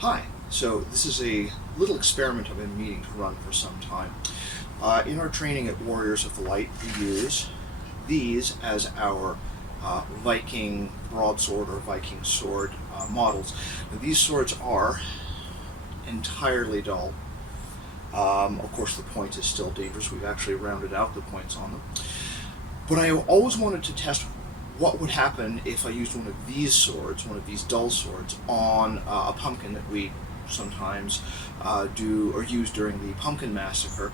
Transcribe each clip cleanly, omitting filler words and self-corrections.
Hi, so this is a little experiment I've been meaning to run for some time. In our training at Warriors of the Light, we use these as our Viking broadsword or Viking sword models. Now, these swords are entirely dull. Of course, the point is still dangerous. We've actually rounded out the points on them. But I always wanted to test what would happen if I used one of these swords, one of these dull swords, on a pumpkin that we sometimes do or use during the pumpkin massacre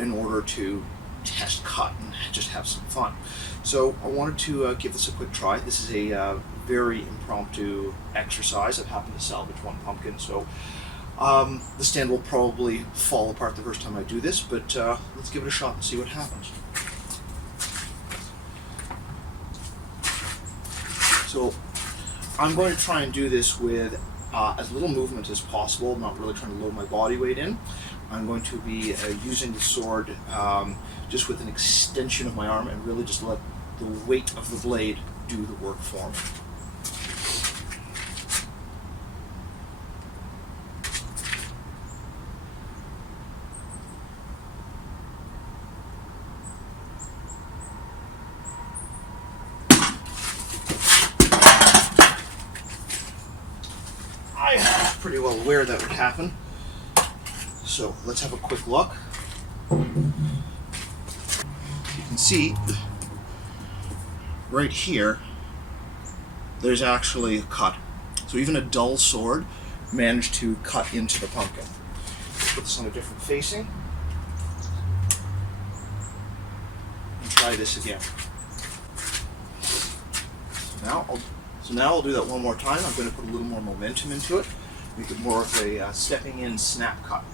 in order to test cut and just have some fun. So I wanted to give this a quick try. This is a very impromptu exercise. I've happened to salvage one pumpkin, so the stand will probably fall apart the first time I do this, but let's give it a shot and see what happens. So I'm going to try and do this with as little movement as possible, not really trying to load my body weight in. I'm going to be using the sword just with an extension of my arm and really just let the weight of the blade do the work for me. I was pretty well aware that would happen. So let's have a quick look. You can see right here, there's actually a cut. So even a dull sword managed to cut into the pumpkin. Let's put this on a different facing and try this again. So now I'll do that one more time. I'm going to put a little more momentum into it, make it more of a stepping in snap cut.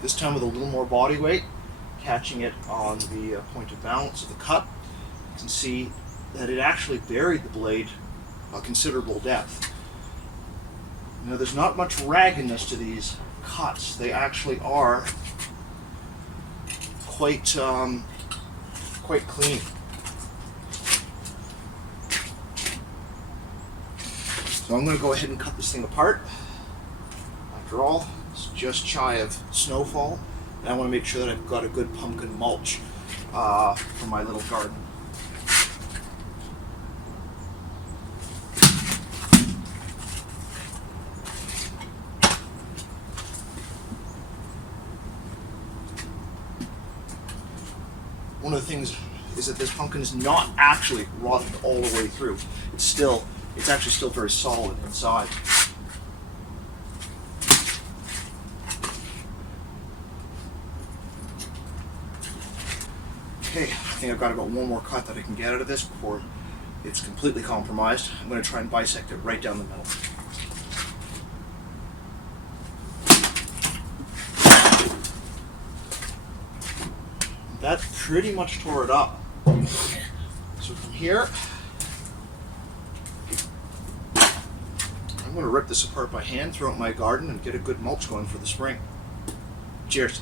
This time with a little more body weight, catching it on the point of balance of the cut. You can see that it actually buried the blade a considerable depth. Now there's not much raggedness to these cuts. They actually are quite clean. So I'm going to go ahead and cut this thing apart. After all, it's just shy of snowfall, and I want to make sure that I've got a good pumpkin mulch for my little garden. One of the things is that this pumpkin is not actually rotted all the way through. It's actually still very solid inside. Okay, I think I've got about one more cut that I can get out of this before it's completely compromised. I'm going to try and bisect it right down the middle. That pretty much tore it up. So from here, I'm going to rip this apart by hand, throw it in my garden, and get a good mulch going for the spring. Cheers.